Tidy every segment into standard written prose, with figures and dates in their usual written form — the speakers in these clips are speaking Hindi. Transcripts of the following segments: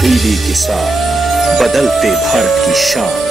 टीवी किसान, बदलते भारत की शान।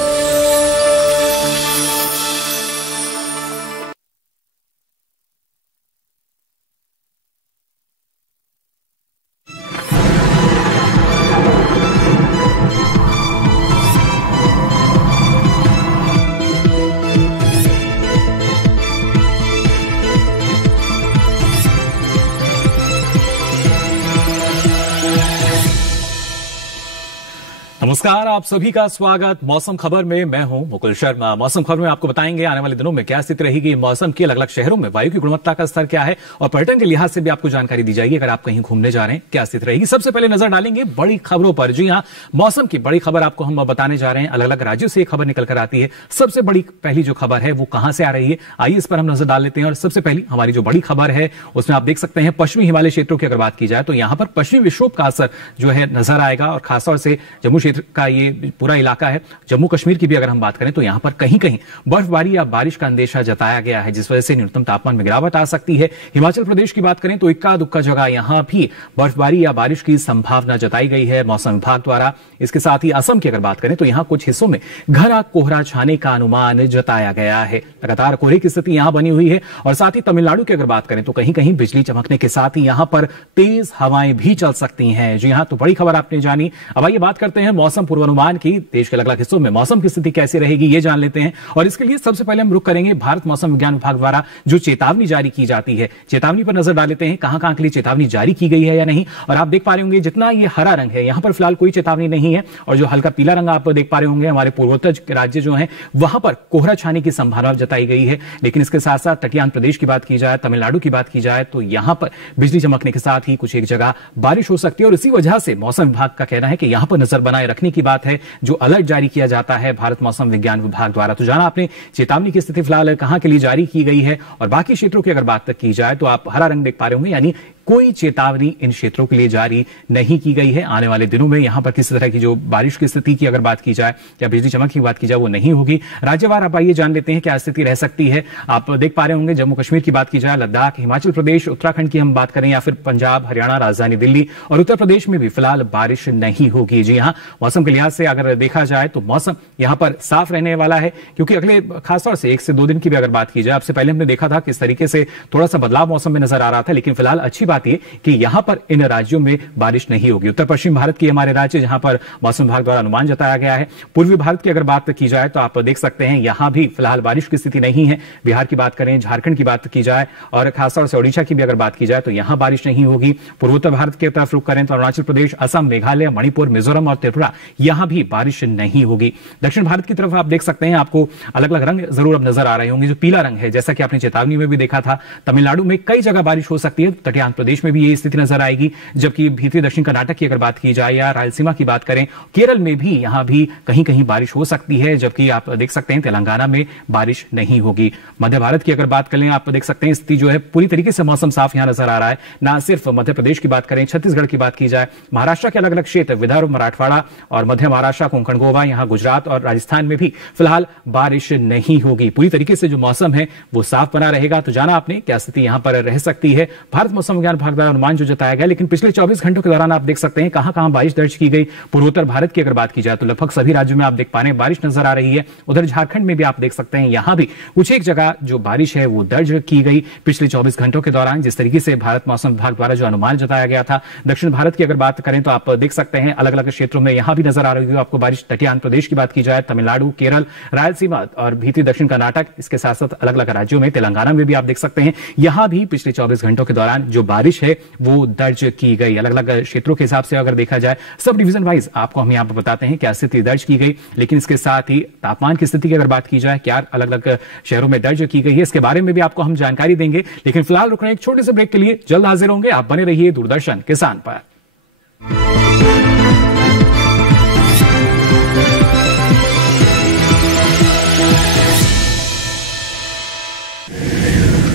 नमस्कार, आप सभी का स्वागत मौसम खबर में। मैं हूं मुकुल शर्मा। मौसम खबर में आपको बताएंगे आने वाले दिनों में क्या स्थिति रहेगी मौसम की, अलग अलग शहरों में वायु की गुणवत्ता का स्तर क्या है और पर्यटन के लिहाज से भी आपको जानकारी दी जाएगी। अगर आप कहीं घूमने जा रहे हैं क्या स्थिति रहेगी। सबसे पहले नजर डालेंगे बड़ी खबरों पर। जी हां, मौसम की बड़ी खबर आपको हम बताने जा रहे हैं। अलग अलग राज्यों से एक खबर निकल कर आती है। सबसे बड़ी पहली जो खबर है वो कहां से आ रही है, आइए इस पर हम नजर डाल लेते हैं। और सबसे पहली हमारी जो बड़ी खबर है उसमें आप देख सकते हैं पश्चिमी हिमालय क्षेत्रों की अगर बात की जाए तो यहां पर पश्चिमी विक्षोभ का असर जो है नजर आएगा। और खासतौर से जम्मू क्षेत्र का ये पूरा इलाका है, जम्मू कश्मीर की भी अगर हम बात करें तो यहां पर कहीं कहीं बर्फबारी या बारिश का अंदेशा जताया गया है, जिस वजह से न्यूनतम तापमान में गिरावट आ सकती है। हिमाचल प्रदेश की बात करें तो इक्का दुक्का जगह यहां भी बर्फबारी या बारिश की संभावना जताई गई है मौसम विभाग द्वारा। इसके साथ ही असम की अगर बात करें तो यहां कुछ हिस्सों में घना कोहरा छाने का अनुमान जताया गया है। लगातार कोहरे की स्थिति यहां बनी हुई है। और साथ ही तमिलनाडु की अगर बात करें तो कहीं कहीं बिजली चमकने के साथ ही यहां पर तेज हवाएं भी चल सकती हैं। जी हां, तो बड़ी खबर आपने जानी। अब आइए बात करते हैं मौसम पूर्वानुमान की। देश के अलग अलग हिस्सों में मौसम की स्थिति कैसी रहेगी ये जान लेते हैं। और इसके लिए सबसे पहले हम रुक करेंगे भारत मौसम विज्ञान विभाग द्वारा जो चेतावनी जारी की जाती है, चेतावनी पर नजर डाल लेते हैं कहां कहां के लिए चेतावनी जारी की गई है या नहीं। और आप देख पा रहे होंगे जितना ये हरा रंग है यहां पर फिलहाल कोई चेतावनी नहीं है। और जो हल्का पीला रंग आप देख पा रहे होंगे हमारे पूर्वोत्तर राज्य जो है वहां पर कोहरा छाने की संभावना जताई गई है। लेकिन इसके साथ साथ तटीय आंध्र प्रदेश की बात की जाए, तमिलनाडु की बात की जाए तो यहां पर बिजली चमकने के साथ ही कुछ एक जगह बारिश हो सकती है। और इसी वजह से मौसम विभाग का कहना है कि यहां पर नजर बनाए रखने की बात है। जो अलर्ट जारी किया जाता है भारत मौसम विज्ञान विभाग द्वारा। तो जाना आपने चेतावनी की स्थिति फिलहाल कहां के लिए जारी की गई है। और बाकी क्षेत्रों की अगर बात की जाए तो आप हरा रंग देख पा रहे होंगे, यानी कोई चेतावनी इन क्षेत्रों के लिए जारी नहीं की गई है। आने वाले दिनों में यहां पर किसी तरह की जो बारिश की स्थिति की अगर बात की जाए या बिजली चमक की बात की जाए वो नहीं होगी। राज्यवार आप आइए जान लेते हैं क्या स्थिति रह सकती है। आप देख पा रहे होंगे जम्मू कश्मीर की बात की जाए, लद्दाख, हिमाचल प्रदेश, उत्तराखंड की हम बात करें या फिर पंजाब, हरियाणा, राजधानी दिल्ली और उत्तर प्रदेश में भी फिलहाल बारिश नहीं होगी। जी हां, मौसम के लिहाज से अगर देखा जाए तो मौसम यहां पर साफ रहने वाला है, क्योंकि अगले खासतौर से 1 से 2 दिन की भी अगर बात की जाए, आपसे पहले हमने देखा था किस तरीके से थोड़ा सा बदलाव मौसम में नजर आ रहा था। लेकिन फिलहाल अच्छी बात यह कि यहां पर इन राज्यों में बारिश नहीं होगी। उत्तर पश्चिम भारत के हमारे राज्य जहां पर मौसम विभाग द्वारा अनुमान जताया गया है। पूर्वी भारत की अगर बात की जाए तो आप देख सकते हैं यहां भी फिलहाल बारिश की स्थिति नहीं है। बिहार की बात करें, झारखंड की बात की जाए और खासतौर से ओडिशा की भी अगर बात की जाए तो यहां बारिश नहीं होगी। पूर्वोत्तर भारत की तरफ रुख करें तो अरुणाचल प्रदेश, असम, मेघालय, मणिपुर, मिजोरम और त्रिपुरा यहां भी बारिश नहीं होगी। दक्षिण भारत की तरफ आप देख सकते हैं आपको अलग अलग रंग जरूर अब नजर आ रहे होंगे। जो पीला रंग है जैसा कि आपने चेतावनी में भी देखा था, तमिलनाडु में कई जगह बारिश हो सकती है, तटीय आंध्र प्रदेश में भी यही स्थिति नजर आएगी। जबकि भीतरी दक्षिण कर्नाटक की अगर बात की जाए या रायलसीमा की बात करें, केरल में भी यहां भी कहीं कहीं बारिश हो सकती है। जबकि आप देख सकते हैं तेलंगाना में बारिश नहीं होगी। मध्य भारत की अगर बात करें आप देख सकते हैं स्थिति जो है पूरी तरीके से मौसम साफ यहां नजर आ रहा है। ना सिर्फ मध्य प्रदेश की बात करें, छत्तीसगढ़ की बात की जाए, महाराष्ट्र के अलग अलग क्षेत्र, विदर्भ, मराठवाड़ा और मध्य महाराष्ट्र, कोंकण, गोवा, यहां गुजरात और राजस्थान में भी फिलहाल बारिश नहीं होगी। पूरी तरीके से जो मौसम है वो साफ बना रहेगा। तो जाना आपने क्या स्थिति यहां पर रह सकती है। भारत मौसम विज्ञान विभाग द्वारा अनुमान जो जताया गया, लेकिन पिछले 24 घंटों के दौरान आप देख सकते हैं कहां कहां बारिश दर्ज की गई। पूर्वोत्तर भारत की अगर बात की जाए तो लगभग सभी राज्यों में आप देख पा रहे हैं बारिश नजर आ रही है। उधर झारखंड में भी आप देख सकते हैं यहां भी कुछ एक जगह जो बारिश है वो दर्ज की गई पिछले 24 घंटों के दौरान, जिस तरीके से भारत मौसम विभाग द्वारा जो अनुमान जताया गया था। दक्षिण भारत की अगर बात करें तो आप देख सकते हैं अलग अलग क्षेत्रों में यहां भी नजर आ रही है आपको बारिश। तटीय आंध्र प्रदेश की बात की जाए, तमिलनाडु, केरल, रायलसीमा और भीतरी दक्षिण कर्नाटक, इसके साथ साथ अलग अलग राज्यों में, तेलंगाना में भी आप देख सकते हैं यहां भी पिछले 24 घंटों के दौरान जो बारिश है वो दर्ज की गई। अलग अलग क्षेत्रों के हिसाब से अगर देखा जाए सब डिवीजन वाइज आपको हम यहां पर बताते हैं क्या स्थिति दर्ज की गई। लेकिन इसके साथ ही तापमान की स्थिति की अगर बात की जाए क्या अलग अलग शहरों में दर्ज की गई है, इसके बारे में भी आपको हम जानकारी देंगे। लेकिन फिलहाल रुकना एक छोटे से ब्रेक के लिए, जल्द हाजिर होंगे। आप बने रहिए दूरदर्शन किसान पर।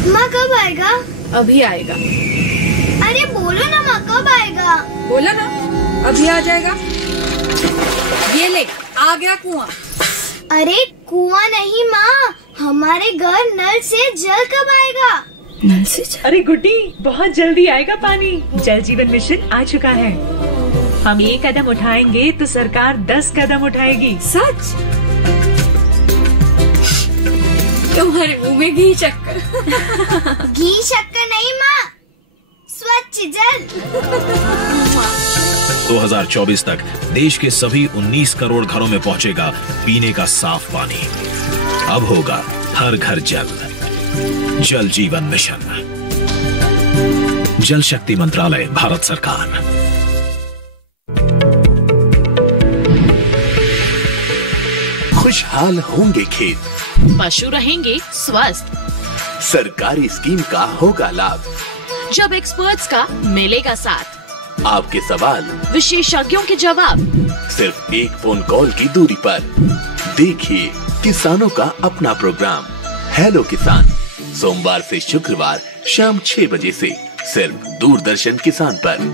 माँ कब आएगा? अभी आएगा। अरे बोलो ना माँ कब आएगा? बोला ना अभी आ जाएगा। ये ले आ गया कुआं। अरे कुआं नहीं माँ, हमारे घर नल से जल कब आएगा? नल से जल? अरे गुड्डी बहुत जल्दी आएगा पानी। जल जीवन मिशन आ चुका है। हम ये कदम उठाएंगे तो सरकार 10 कदम उठाएगी। सच? तुम्हारे मुंह में घी शक्कर। घी शक्कर नहीं माँ, स्वच्छ जल। 2024 तक देश के सभी 19 करोड़ घरों में पहुंचेगा पीने का साफ पानी। अब होगा हर घर जल। जल जीवन मिशन, जल शक्ति मंत्रालय, भारत सरकार। खुशहाल होंगे खेत, पशु रहेंगे स्वस्थ, सरकारी स्कीम का होगा लाभ, जब एक्सपर्ट्स का मिलेगा साथ, आपके सवाल विशेषज्ञों के जवाब, सिर्फ एक फोन कॉल की दूरी पर। देखिए किसानों का अपना प्रोग्राम हेलो किसान, सोमवार से शुक्रवार शाम 6 बजे से सिर्फ दूरदर्शन किसान पर।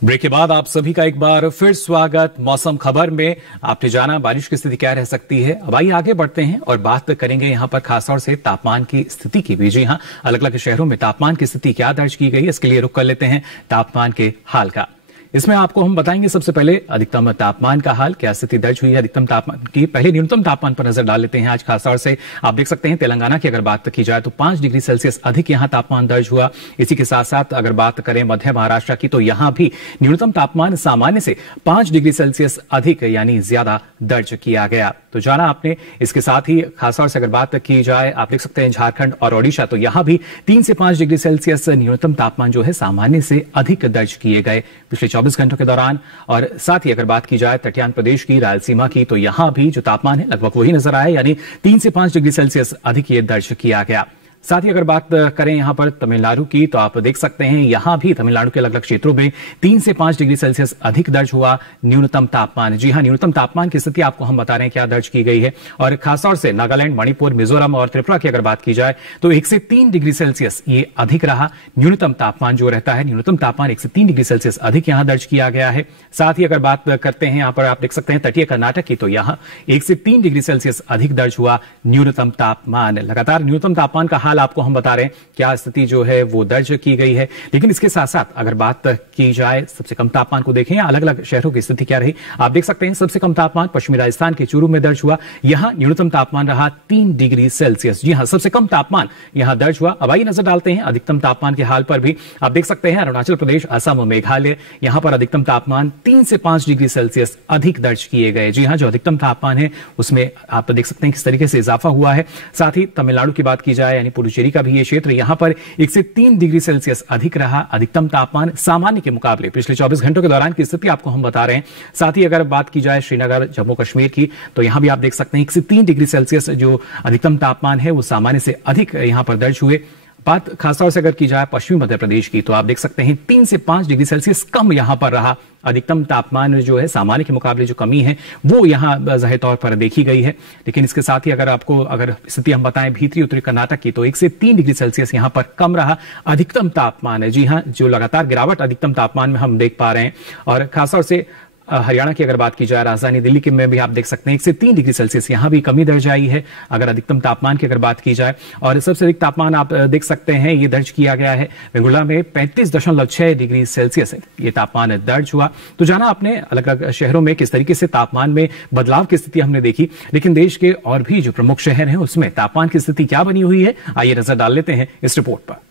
ब्रेक के बाद आप सभी का एक बार फिर स्वागत। मौसम खबर में आपने जाना बारिश की स्थिति क्या रह सकती है। अब आइए आगे बढ़ते हैं और बात करेंगे यहां पर खासतौर से तापमान की स्थिति की भी। जी हां, अलग अलग शहरों में तापमान की स्थिति क्या दर्ज की गई, इसके लिए रुक कर लेते हैं तापमान के हाल का। इसमें आपको हम बताएंगे सबसे पहले अधिकतम तापमान का हाल, क्या स्थिति दर्ज हुई है अधिकतम तापमान की। पहले न्यूनतम तापमान पर नजर डाल लेते हैं। आज खासतौर से आप देख सकते हैं तेलंगाना की अगर बात की जाए तो 5 डिग्री सेल्सियस अधिक यहां तापमान दर्ज हुआ। इसी के साथ साथ अगर बात करें मध्य महाराष्ट्र की तो यहां भी न्यूनतम तापमान सामान्य से 5 डिग्री सेल्सियस अधिक यानी ज्यादा दर्ज किया गया। तो जाना आपने। इसके साथ ही खासतौर से अगर बात की जाए आप देख सकते हैं झारखंड और ओडिशा, तो यहां भी 3 से 5 डिग्री सेल्सियस न्यूनतम तापमान जो है सामान्य से अधिक दर्ज किए गए पिछले 24 घंटों के दौरान। और साथ ही अगर बात की जाए तटियान प्रदेश की, रायलसीमा की, तो यहां भी जो तापमान है लगभग वही नजर आया, यानी 3 से 5 डिग्री सेल्सियस अधिक ये दर्ज किया गया। साथ ही अगर बात करें यहां पर तमिलनाडु की, तो आप देख सकते हैं यहां भी तमिलनाडु के अलग अलग क्षेत्रों में 3 से 5 डिग्री सेल्सियस अधिक दर्ज हुआ न्यूनतम तापमान। जी हां, न्यूनतम तापमान की स्थिति आपको हम बता रहे हैं क्या दर्ज की गई है। और खासतौर से नागालैंड, मणिपुर, मिजोरम और त्रिपुरा की अगर बात की जाए तो 1 से 3 डिग्री सेल्सियस ये अधिक रहा न्यूनतम तापमान जो रहता है। न्यूनतम तापमान 1 से 3 डिग्री सेल्सियस अधिक यहां दर्ज किया गया है। साथ ही अगर बात करते हैं यहां पर आप देख सकते हैं तटीय कर्नाटक की, तो यहां 1 से 3 डिग्री सेल्सियस अधिक दर्ज हुआ न्यूनतम तापमान। लगातार न्यूनतम तापमान का हाल आपको हम बता रहे हैं क्या स्थिति जो है वो दर्ज की गई है। लेकिन इसके साथ साथ अगर बात की जाए सबसे कम तापमान को देखें, अलग अलग शहरों की स्थिति क्या रही आप देख सकते हैं। सबसे कम तापमान पश्चिमी राजस्थान के चूरू में दर्ज हुआ, यहां न्यूनतम तापमान रहा 3 डिग्री सेल्सियस। जी हां, सबसे कम तापमान यहां दर्ज हुआ। अब आइए नजर डालते हैं अधिकतम तापमान के हाल पर भी। आप देख सकते हैं अरुणाचल प्रदेश, असम, मेघालय, यहां पर अधिकतम तापमान 3 से 5 डिग्री सेल्सियस अधिक दर्ज किए गए। जी हां, जो अधिकतम तापमान है उसमें आप देख सकते हैं किस तरीके से इजाफा हुआ है। साथ ही तमिलनाडु की बात की जाए यानी पुडुचेरी का भी ये क्षेत्र, यहां पर 1 से 3 डिग्री सेल्सियस अधिक रहा अधिकतम तापमान सामान्य के मुकाबले पिछले 24 घंटों के दौरान की स्थिति आपको हम बता रहे हैं। साथ ही अगर बात की जाए श्रीनगर, जम्मू कश्मीर की, तो यहां भी आप देख सकते हैं 1 से 3 डिग्री सेल्सियस जो अधिकतम तापमान है वो सामान्य से अधिक यहां पर दर्ज हुए। बात खासतौर से अगर की जाए पश्चिमी मध्य प्रदेश की, तो आप देख सकते हैं 3 से 5 डिग्री सेल्सियस कम यहां पर रहा अधिकतम तापमान जो है सामान्य के मुकाबले जो कमी है वो यहां जाहिर तौर पर देखी गई है। लेकिन इसके साथ ही अगर आपको अगर स्थिति हम बताएं भीतरी उत्तरी कर्नाटक की, तो 1 से 3 डिग्री सेल्सियस यहां पर कम रहा अधिकतम तापमान है। जी हां, जो लगातार गिरावट अधिकतम तापमान में हम देख पा रहे हैं। और खासतौर से हरियाणा की अगर बात की जाए, राजधानी दिल्ली के में भी आप देख सकते हैं 1 से 3 डिग्री सेल्सियस यहां भी कमी दर्ज आई है अगर अधिकतम तापमान की अगर बात की जाए। और सबसे अधिक तापमान आप देख सकते हैं ये दर्ज किया गया है वेंगुर्ला में 35.6 डिग्री सेल्सियस है ये तापमान दर्ज हुआ। तो जाना आपने अलग अलग शहरों में किस तरीके से तापमान में बदलाव की स्थिति हमने देखी। लेकिन देश के और भी जो प्रमुख शहर हैं उसमें तापमान की स्थिति क्या बनी हुई है, आइए नजर डाल लेते हैं इस रिपोर्ट पर।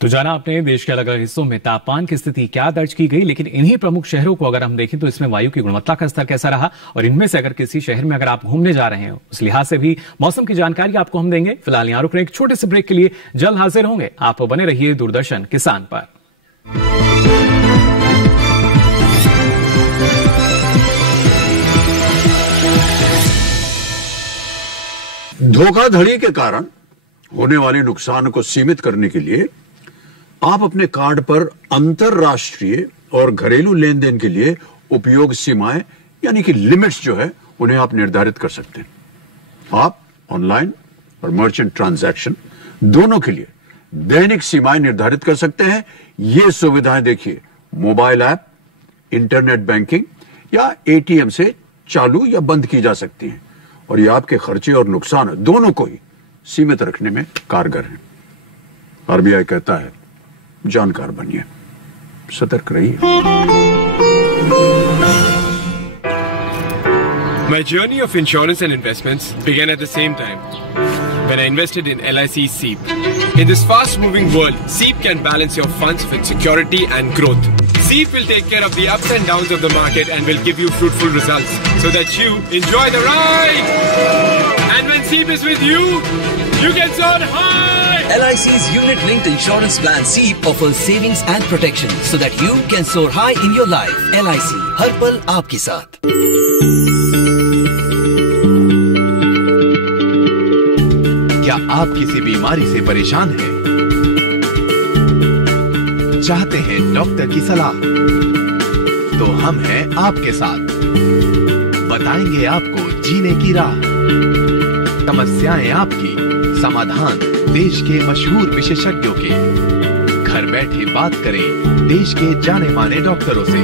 तो जाना आपने देश के अलग अलग हिस्सों में तापमान की स्थिति क्या दर्ज की गई, लेकिन इन्हीं प्रमुख शहरों को अगर हम देखें तो इसमें वायु की गुणवत्ता का स्तर कैसा रहा, और इनमें से अगर किसी शहर में अगर आप घूमने जा रहे हैं उस लिहाज से भी मौसम की जानकारी आपको हम देंगे। फिलहाल यहां रुक रहे एक छोटे से ब्रेक के लिए, जल्द हाजिर होंगे। आप बने रहिए दूरदर्शन किसान पर। धोखाधड़ी के कारण होने वाले नुकसान को सीमित करने के लिए आप अपने कार्ड पर अंतरराष्ट्रीय और घरेलू लेन देन के लिए उपयोग सीमाएं यानी कि लिमिट्स जो है उन्हें आप निर्धारित कर सकते हैं। आप ऑनलाइन और मर्चेंट ट्रांजैक्शन दोनों के लिए दैनिक सीमाएं निर्धारित कर सकते हैं। ये सुविधाएं देखिए मोबाइल ऐप, इंटरनेट बैंकिंग या एटीएम से चालू या बंद की जा सकती हैं, और ये आपके खर्चे और नुकसान दोनों को ही सीमित रखने में कारगर है। आरबीआई कहता है जानकार बनिए, सतर्क रहिए। My journey of insurance and investments began at the same time when I invested in LIC SEEP. In this fast-moving world, SEEP can balance your funds with security and growth. SEEP will take care of the ups and downs of the market and will give you fruitful results so that you enjoy the ride. And when SEEP is with you, you can soar high. LIC's unit-linked insurance plan SEEP offers savings and protection so that you can soar high in your life. LIC, हर पल आपके साथ। क्या आप किसी बीमारी से परेशान हैं? चाहते हैं डॉक्टर की सलाह? तो हम हैं आपके साथ, बताएंगे आपको जीने की राह। समस्याएं आपकी, समाधान देश के मशहूर विशेषज्ञों के। घर बैठे बात करें देश के जाने माने डॉक्टरों से।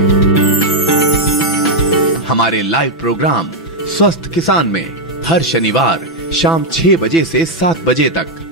हमारे लाइव प्रोग्राम स्वस्थ किसान में हर शनिवार शाम 6 बजे से 7 बजे तक।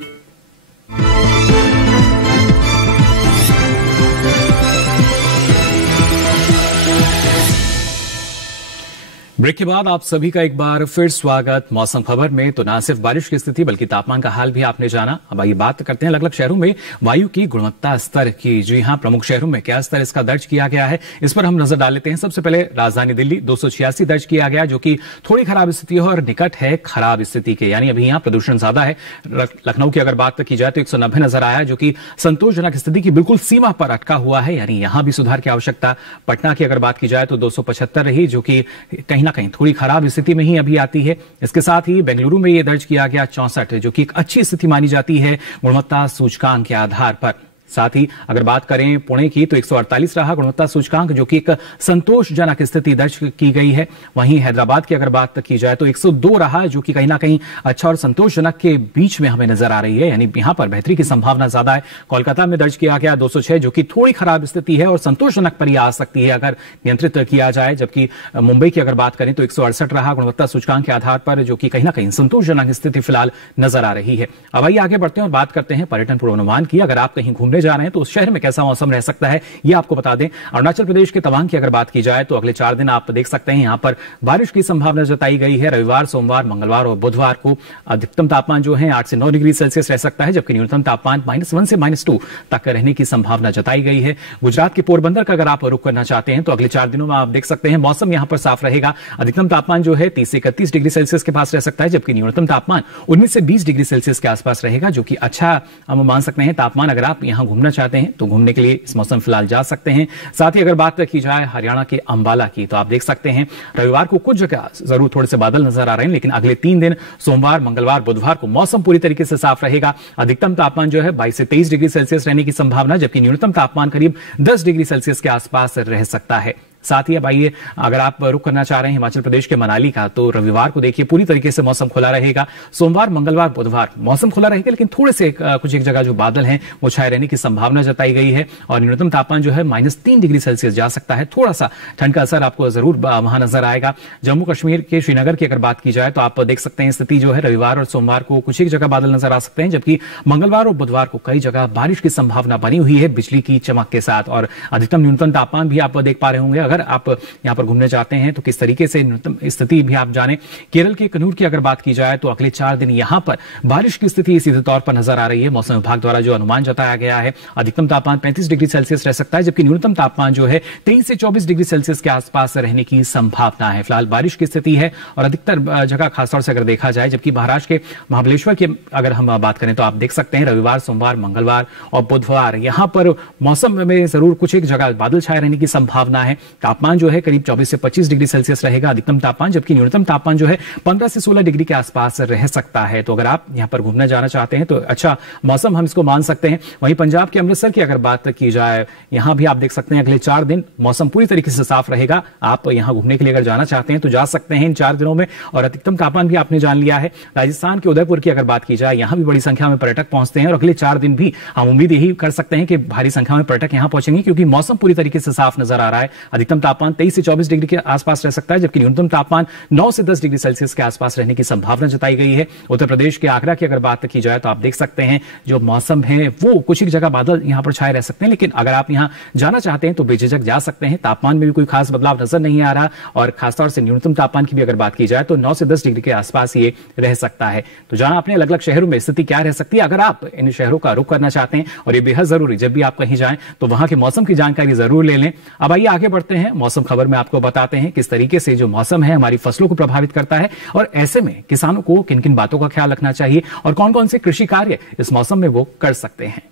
ब्रेक के बाद आप सभी का एक बार फिर स्वागत मौसम खबर में। तो ना सिर्फ बारिश की स्थिति बल्कि तापमान का हाल भी आपने जाना। अब आइए बात करते हैं अलग अलग शहरों में वायु की गुणवत्ता स्तर की। जी हां, प्रमुख शहरों में क्या स्तर इसका दर्ज किया गया है, इस पर हम नजर डाल लेते हैं। सबसे पहले राजधानी दिल्ली 286 दर्ज किया गया, जो कि थोड़ी खराब स्थिति है और निकट है खराब स्थिति के, यानी अभी यहां प्रदूषण ज्यादा है। लखनऊ की अगर बात की जाए तो 190 नजर आया, जो कि संतोषजनक स्थिति की बिल्कुल सीमा पर अटका हुआ है, यानी यहां भी सुधार की आवश्यकता। पटना की अगर बात की जाए तो 275 रही, जो कि कहीं ना कहीं थोड़ी खराब स्थिति में ही अभी आती है। इसके साथ ही बेंगलुरु में यह दर्ज किया गया 64, जो कि एक अच्छी स्थिति मानी जाती है गुणवत्ता सूचकांक के आधार पर। साथ ही अगर बात करें पुणे की तो 148 रहा गुणवत्ता सूचकांक, जो कि एक संतोषजनक स्थिति दर्ज की गई है। वहीं हैदराबाद की अगर बात की जाए तो 102 रहा, जो कि कहीं ना कहीं अच्छा और संतोषजनक के बीच में हमें नजर आ रही है, यानी यहां पर बेहतरी की संभावना ज्यादा है। कोलकाता में दर्ज किया गया 206, जो कि थोड़ी खराब स्थिति है और संतोषजनक पर ही आ सकती है अगर नियंत्रित किया जाए। जबकि मुंबई की अगर बात करें तो 168 रहा गुणवत्ता सूचकांक के आधार पर, जो कि कहीं ना कहीं संतोषजनक स्थिति फिलहाल नजर आ रही है। अब आइए आगे बढ़ते हैं और बात करते हैं पर्यटन पूर्वानुमान की। अगर आप कहीं घूमने जा रहे हैं तो उस शहर में कैसा मौसम रह सकता है ये आपको बता दें। अरुणाचल प्रदेश के तवांग की अगर बात की जाए तो अगले 4 दिन आप देख सकते हैं यहां पर बारिश की संभावना जताई गई है। रविवार, सोमवार, मंगलवार और बुधवार को अधिकतम तापमान जो है 8 से 9 डिग्री सेल्सियस रह सकता है, जबकि न्यूनतम तापमान -1 से -2 तक रहने की संभावना जताई गई है। गुजरात के पोरबंदर का अगर आप रुख करना चाहते हैं तो अगले 4 दिनों में आप देख सकते हैं मौसम यहां पर साफ रहेगा। अधिकतम तापमान जो है 30 से 31 डिग्री सेल्सियस के पास रह सकता है, जबकि न्यूनतम तापमान 19 से 20 डिग्री सेल्सियस के आसपास रहेगा, जो कि अच्छा हम मान सकते हैं तापमान। अगर आप यहां घूमना चाहते हैं तो घूमने के लिए इस मौसम फिलहाल जा सकते हैं। साथ ही अगर बात की जाए हरियाणा के अंबाला की तो आप देख सकते हैं रविवार को कुछ जगह जरूर थोड़े से बादल नजर आ रहे हैं, लेकिन अगले 3 दिन सोमवार, मंगलवार, बुधवार को मौसम पूरी तरीके से साफ रहेगा। अधिकतम तापमान जो है 22 से 23 डिग्री सेल्सियस रहने की संभावना, जबकि न्यूनतम तापमान करीब 10 डिग्री सेल्सियस के आसपास रह सकता है। साथ ही अब आइए अगर आप रुख करना चाह रहे हैं हिमाचल प्रदेश के मनाली का तो रविवार को देखिए पूरी तरीके से मौसम खुला रहेगा। सोमवार, मंगलवार, बुधवार मौसम खुला रहेगा, लेकिन थोड़े से कुछ एक जगह जो बादल हैं वो छाए रहने की संभावना जताई गई है और न्यूनतम तापमान जो है -3 डिग्री सेल्सियस जा सकता है। थोड़ा सा ठंड का असर आपको जरूर वहां नजर आएगा। जम्मू कश्मीर के श्रीनगर की अगर बात की जाए तो आप देख सकते हैं स्थिति जो है रविवार और सोमवार को कुछ एक जगह बादल नजर आ सकते हैं, जबकि मंगलवार और बुधवार को कई जगह बारिश की संभावना बनी हुई है बिजली की चमक के साथ। और अधिकतम न्यूनतम तापमान भी आप देख पा रहे होंगे। अगर अगर आप यहाँ पर घूमने जाते हैं तो किस तरीके से न्यूनतम स्थिति भी आप जाने। केरल के कनूर की अगर बात की जाए तो अगले 4 दिन यहाँ पर बारिश की स्थिति सीधे तौर पर नजर आ रही है। मौसम विभाग द्वारा जो अनुमान जताया गया है, अधिकतम तापमान 35 डिग्री सेल्सियस रह सकता है, जबकि न्यूनतम तापमान जो है 23 से 24 डिग्री सेल्सियस के आसपास रहने की संभावना है। फिलहाल बारिश की स्थिति है और अधिकतर जगह खासतौर से अगर देखा जाए, जबकि महाराष्ट्र के महाबलेश्वर की अगर हम बात करें तो आप देख सकते हैं रविवार, सोमवार, मंगलवार और बुधवार यहाँ पर मौसम में जरूर कुछ एक जगह बादल छाए रहने की संभावना है। तापमान जो है करीब 24 से 25 डिग्री सेल्सियस रहेगा अधिकतम तापमान, जबकि न्यूनतम तापमान जो है 15 से 16 डिग्री के आसपास रह सकता है। तो अगर आप यहाँ पर घूमने जाना चाहते हैं तो अच्छा मौसम हम इसको मान सकते हैं। वहीं पंजाब के अमृतसर की अगर बात की जाए, यहां भी आप देख सकते हैं अगले 4 दिन मौसम पूरी तरीके से साफ रहेगा। आप यहां घूमने के लिए अगर जाना चाहते हैं तो जा सकते हैं इन 4 दिनों में, और अधिकतम तापमान भी आपने जान लिया है। राजस्थान के उदयपुर की अगर बात की जाए, यहां भी बड़ी संख्या में पर्यटक पहुंचते हैं और अगले 4 दिन भी हम उम्मीद यही कर सकते हैं कि भारी संख्या में पर्यटक यहां पहुंचेंगे, क्योंकि मौसम पूरी तरीके से साफ नजर आ रहा है। अधिकतम तापमान 23 से 24 डिग्री के आसपास रह सकता है, जबकि न्यूनतम तापमान 9 से 10 डिग्री सेल्सियस के आसपास रहने की संभावना जताई गई है। उत्तर प्रदेश के आगरा की अगर बात की जाए तो आप देख सकते हैं जो मौसम है वो कुछ एक जगह बादल यहां पर छाए रह सकते हैं, लेकिन अगर आप यहां जाना चाहते हैं तो बेझिझक जा सकते हैं। तापमान में भी कोई खास बदलाव नजर नहीं आ रहा, और खासतौर से न्यूनतम तापमान की भी अगर बात की जाए तो 9 से 10 डिग्री के आसपास ये रह सकता है। तो जाना अपने अलग अलग शहरों में स्थिति क्या रह सकती है, अगर आप इन शहरों का रुख करना चाहते हैं, और ये बेहद जरूरी, जब भी आप कहीं जाएं तो वहां के मौसम की जानकारी जरूर ले लें। अब आइए आगे बढ़ते हैं, मौसम खबर में आपको बताते हैं किस तरीके से जो मौसम है हमारी फसलों को प्रभावित करता है, और ऐसे में किसानों को किन किन बातों का ख्याल रखना चाहिए और कौन कौन से कृषि कार्य इस मौसम में वो कर सकते हैं।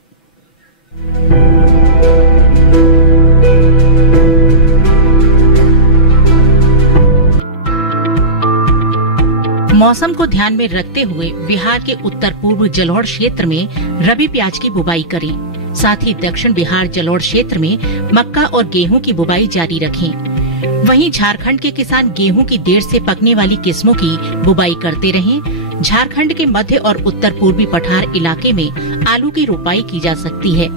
मौसम को ध्यान में रखते हुए बिहार के उत्तर पूर्व जलोढ़ क्षेत्र में रबी प्याज की बुवाई करें। साथ ही दक्षिण बिहार जलोढ़ क्षेत्र में मक्का और गेहूं की बुवाई जारी रखें। वहीं झारखंड के किसान गेहूं की देर से पकने वाली किस्मों की बुवाई करते रहें। झारखंड के मध्य और उत्तर पूर्वी पठार इलाके में आलू की रोपाई की जा सकती है।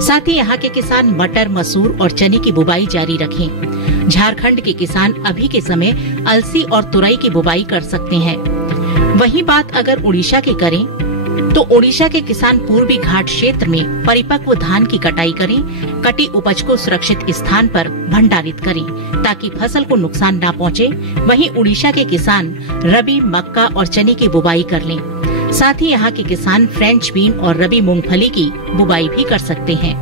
साथ ही यहाँ के किसान मटर, मसूर और चने की बुवाई जारी रखें। झारखंड के किसान अभी के समय अलसी और तुरई की बुवाई कर सकते हैं। वहीं बात अगर उड़ीसा की करें तो उड़ीसा के किसान पूर्वी घाट क्षेत्र में परिपक्व धान की कटाई करें। कटी उपज को सुरक्षित स्थान पर भंडारित करें ताकि फसल को नुकसान न पहुंचे। वहीं उड़ीसा के किसान रबी मक्का और चने की बुवाई कर लें। साथ ही यहाँ के किसान फ्रेंच बीन और रबी मूंगफली की बुवाई भी कर सकते हैं।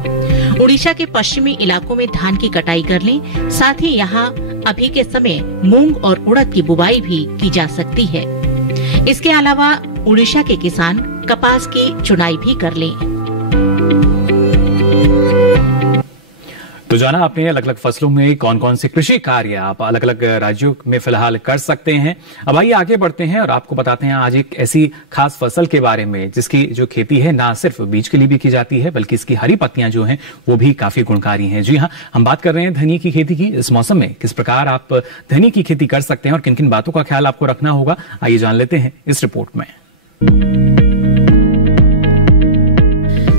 उड़ीसा के पश्चिमी इलाकों में धान की कटाई कर लें। साथ ही यहाँ अभी के समय मूंग और उड़द की बुवाई भी की जा सकती है। इसके अलावा उड़ीसा के किसान कपास की चुनाई भी कर लें। तो जाना आपने अलग अलग फसलों में कौन कौन से कृषि कार्य आप अलग अलग राज्यों में फिलहाल कर सकते हैं। अब आइए आगे बढ़ते हैं और आपको बताते हैं आज एक ऐसी खास फसल के बारे में जिसकी जो खेती है ना सिर्फ बीज के लिए भी की जाती है, बल्कि इसकी हरी पत्तियां जो हैं वो भी काफी गुणकारी हैं। जी हाँ, हम बात कर रहे हैं धनिया की खेती की। इस मौसम में किस प्रकार आप धनिया की खेती कर सकते हैं और किन किन बातों का ख्याल आपको रखना होगा, आइए जान लेते हैं इस रिपोर्ट में।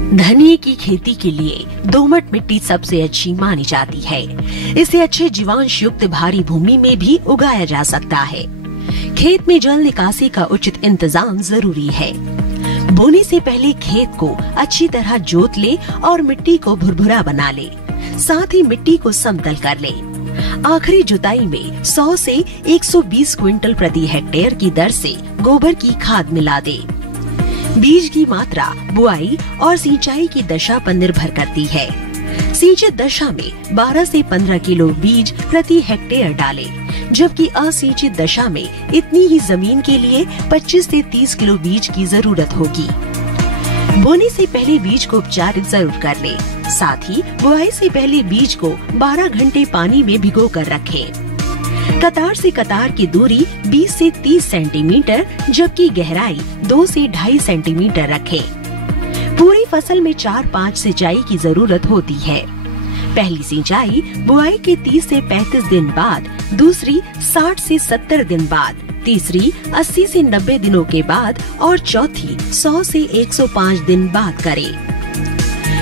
धनिया की खेती के लिए दोमट मिट्टी सबसे अच्छी मानी जाती है। इसे अच्छे जीवांश युक्त भारी भूमि में भी उगाया जा सकता है। खेत में जल निकासी का उचित इंतजाम जरूरी है। बोने से पहले खेत को अच्छी तरह जोत ले और मिट्टी को भुरभुरा बना ले। साथ ही मिट्टी को समतल कर ले। आखिरी जुताई में 100 से 120 क्विंटल प्रति हेक्टेयर की दर से गोबर की खाद मिला दे। बीज की मात्रा बुआई और सिंचाई की दशा पर निर्भर करती है। सिंचित दशा में 12 से 15 किलो बीज प्रति हेक्टेयर डालें, जबकि असिंचित दशा में इतनी ही जमीन के लिए 25 से 30 किलो बीज की जरूरत होगी। बोने से पहले बीज को उपचारित जरूर कर ले। साथ ही बुआई से पहले बीज को 12 घंटे पानी में भिगो कर रखें। कतार से कतार की दूरी 20 से 30 सेंटीमीटर जबकि गहराई 2 से 2.5 सेंटीमीटर रखें। पूरी फसल में 4-5 सिंचाई की जरूरत होती है। पहली सिंचाई बुआई के 30 से 35 दिन बाद, दूसरी 60 से 70 दिन बाद, तीसरी 80 से 90 दिनों के बाद और चौथी 100 से 105 दिन बाद करें।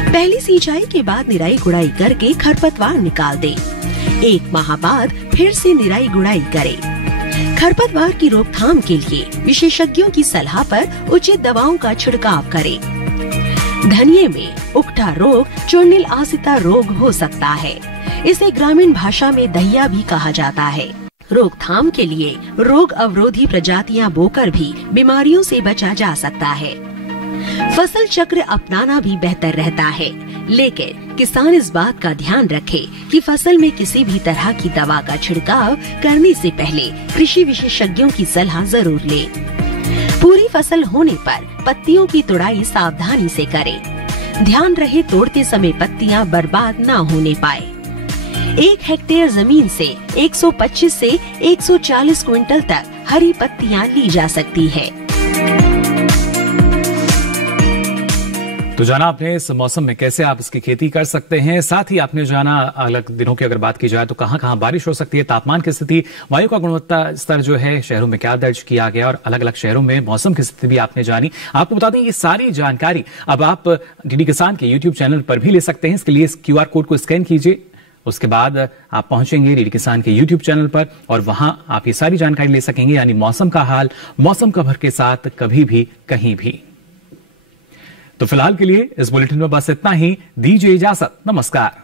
पहली सिंचाई के बाद निराई गुड़ाई करके खरपतवार निकाल दें। 1 माह बाद फिर से निराई गुड़ाई करें। खरपतवार की रोकथाम के लिए विशेषज्ञों की सलाह पर उचित दवाओं का छिड़काव करें। धनिये में उकठा रोग चूर्णिल आसिता रोग हो सकता है। इसे ग्रामीण भाषा में दहिया भी कहा जाता है। रोकथाम के लिए रोग अवरोधी प्रजातियां बोकर भी बीमारियों से बचा जा सकता है। फसल चक्र अपनाना भी बेहतर रहता है, लेकिन किसान इस बात का ध्यान रखे कि फसल में किसी भी तरह की दवा का छिड़काव करने से पहले कृषि विशेषज्ञों की सलाह जरूर ले। पूरी फसल होने पर पत्तियों की तोड़ाई सावधानी से करें। ध्यान रहे तोड़ते समय पत्तियां बर्बाद न होने पाए। 1 हेक्टेयर जमीन से 125 से 140 क्विंटल तक हरी पत्तियां ली जा सकती है। तो जाना आपने इस मौसम में कैसे आप इसकी खेती कर सकते हैं, साथ ही आपने जाना अलग दिनों की अगर बात की जाए तो कहां कहां बारिश हो सकती है, तापमान की स्थिति, वायु का गुणवत्ता स्तर जो है शहरों में क्या दर्ज किया गया और अलग अलग शहरों में मौसम की स्थिति भी आपने जानी। आपको बता दें ये सारी जानकारी अब आप डीडी किसान के यूट्यूब चैनल पर भी ले सकते हैं। इसके लिए इस QR कोड को स्कैन कीजिए, उसके बाद आप पहुंचेंगे डीडी किसान के यूट्यूब चैनल पर और वहां आप ये सारी जानकारी ले सकेंगे, यानी मौसम का हाल, मौसम खबर के साथ कभी भी कहीं भी। तो फिलहाल के लिए इस बुलेटिन में बस इतना ही। दीजिए इजाजत, नमस्कार।